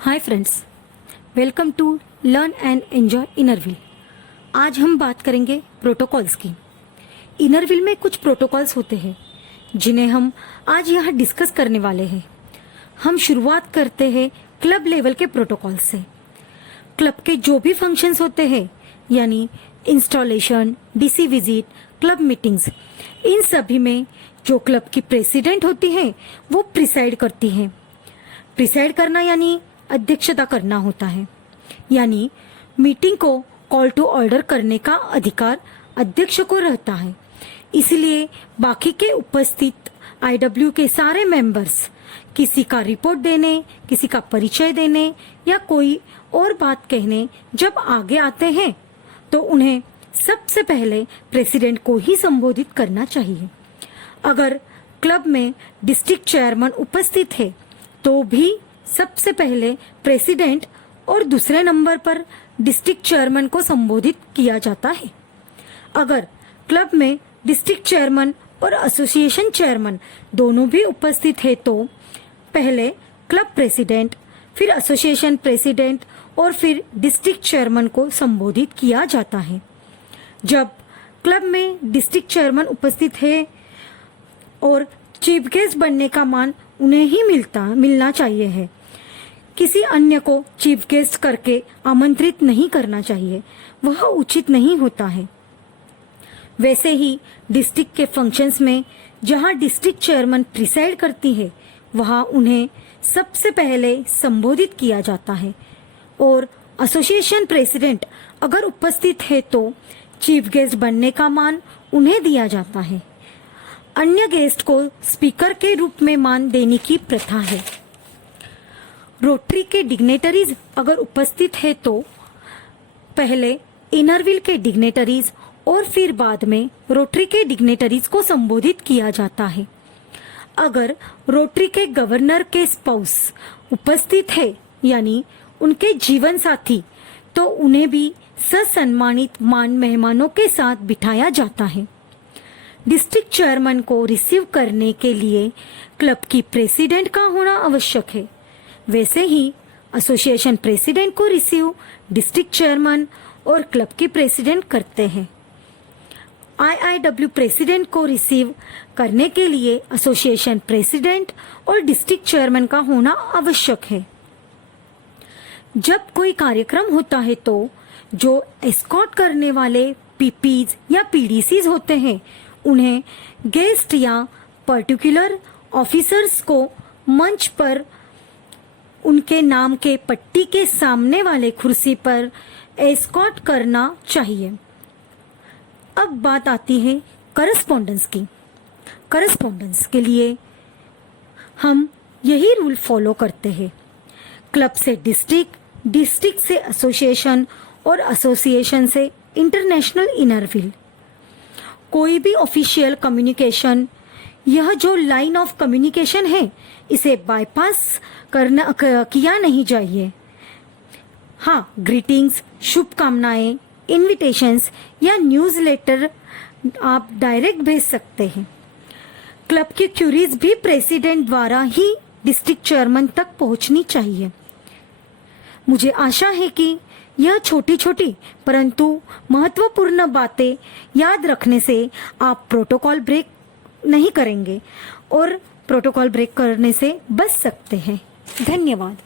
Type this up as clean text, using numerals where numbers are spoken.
Hi friends, welcome to learn and enjoy Inner Wheel. आज हम बात करेंगे प्रोटोकॉल्स की। इनरव्हील में कुछ प्रोटोकॉल्स होते हैं जिन्हें हम आज यहाँ डिस्कस करने वाले हैं। हम शुरुआत करते हैं क्लब लेवल के प्रोटोकॉल से। क्लब के जो भी फंक्शंस होते हैं यानी installation, DC visit, club meetings, इन सभी में जो क्लब की प्रेसिडेंट होती है वो प्रिसाइड करती है। प्रिसाइड करना यानी अध्यक्षता करना होता है, यानी मीटिंग को कॉल टू ऑर्डर करने का अधिकार अध्यक्ष को रहता है। इसलिए बाकी के उपस्थित आईडब्ल्यू के सारे मेंबर्स किसी का रिपोर्ट देने, किसी का परिचय देने या कोई और बात कहने जब आगे आते हैं तो उन्हें सबसे पहले प्रेसिडेंट को ही संबोधित करना चाहिए। अगर क्लब में डिस्ट्रिक्ट चेयरमैन उपस्थित है तो भी सबसे पहले प्रेसिडेंट और दूसरे नंबर पर डिस्ट्रिक्ट चेयरमैन को संबोधित किया जाता है। अगर क्लब में डिस्ट्रिक्ट चेयरमैन और एसोसिएशन चेयरमैन दोनों भी उपस्थित है तो पहले क्लब प्रेसिडेंट, फिर एसोसिएशन प्रेसिडेंट और फिर डिस्ट्रिक्ट चेयरमैन को संबोधित किया जाता है। जब क्लब में डिस्ट्रिक्ट चेयरमैन उपस्थित है और चीफ गेस्ट बनने का मान उन्हें ही मिलना चाहिए है, किसी अन्य को चीफ गेस्ट करके आमंत्रित नहीं करना चाहिए, वह उचित नहीं होता है। वैसे ही डिस्ट्रिक्ट के फंक्शंस में जहां डिस्ट्रिक्ट चेयरमैन प्रिसाइड करती है वहां उन्हें सबसे पहले संबोधित किया जाता है और एसोसिएशन प्रेसिडेंट अगर उपस्थित है तो चीफ गेस्ट बनने का मान उन्हें दिया जाता है। अन्य गेस्ट को स्पीकर के रूप में मान देने की प्रथा है। रोटरी के डिग्नेटरीज अगर उपस्थित है तो पहले इनरव्हील के डिग्नेटरीज और फिर बाद में रोटरी के डिग्नेटरीज को संबोधित किया जाता है। अगर रोटरी के गवर्नर के स्पाउस उपस्थित है यानी उनके जीवन साथी तो उन्हें भी ससम्मानित मान मेहमानों के साथ बिठाया जाता है। डिस्ट्रिक्ट चेयरमैन को रिसीव करने के लिए क्लब की प्रेसिडेंट का होना आवश्यक है। वैसे ही एसोसिएशन प्रेसिडेंट को रिसीव डिस्ट्रिक्ट चेयरमैन और क्लब की प्रेसिडेंट करते हैं। आईआईडब्ल्यू प्रेसिडेंट को रिसीव करने के लिए एसोसिएशन प्रेसिडेंट और डिस्ट्रिक्ट चेयरमैन का होना आवश्यक है। जब कोई कार्यक्रम होता है तो जो एस्कॉर्ट करने वाले पीपीज या पीडीसीज होते हैं उन्हें गेस्ट या पर्टिकुलर ऑफिसर्स को मंच पर उनके नाम के पट्टी के सामने वाले कुर्सी पर एस्कॉर्ट करना चाहिए। अब बात आती है करस्पॉन्डेंस की। करस्पॉन्डेंस के लिए हम यही रूल फॉलो करते हैं। क्लब से डिस्ट्रिक्ट, डिस्ट्रिक्ट से एसोसिएशन और एसोसिएशन से इंटरनेशनल इनरव्हील। कोई भी ऑफिशियल कम्युनिकेशन, यह जो लाइन ऑफ कम्युनिकेशन है इसे बाईपास किया नहीं चाहिए। हाँ, ग्रीटिंग्स, शुभकामनाएं, इनविटेशंस या न्यूज़लेटर आप डायरेक्ट भेज सकते हैं। क्लब की क्यूरीज भी प्रेसिडेंट द्वारा ही डिस्ट्रिक्ट चेयरमैन तक पहुंचनी चाहिए। मुझे आशा है कि यह छोटी छोटी परंतु महत्वपूर्ण बातें याद रखने से आप प्रोटोकॉल ब्रेक नहीं करेंगे और प्रोटोकॉल ब्रेक करने से बच सकते हैं। धन्यवाद।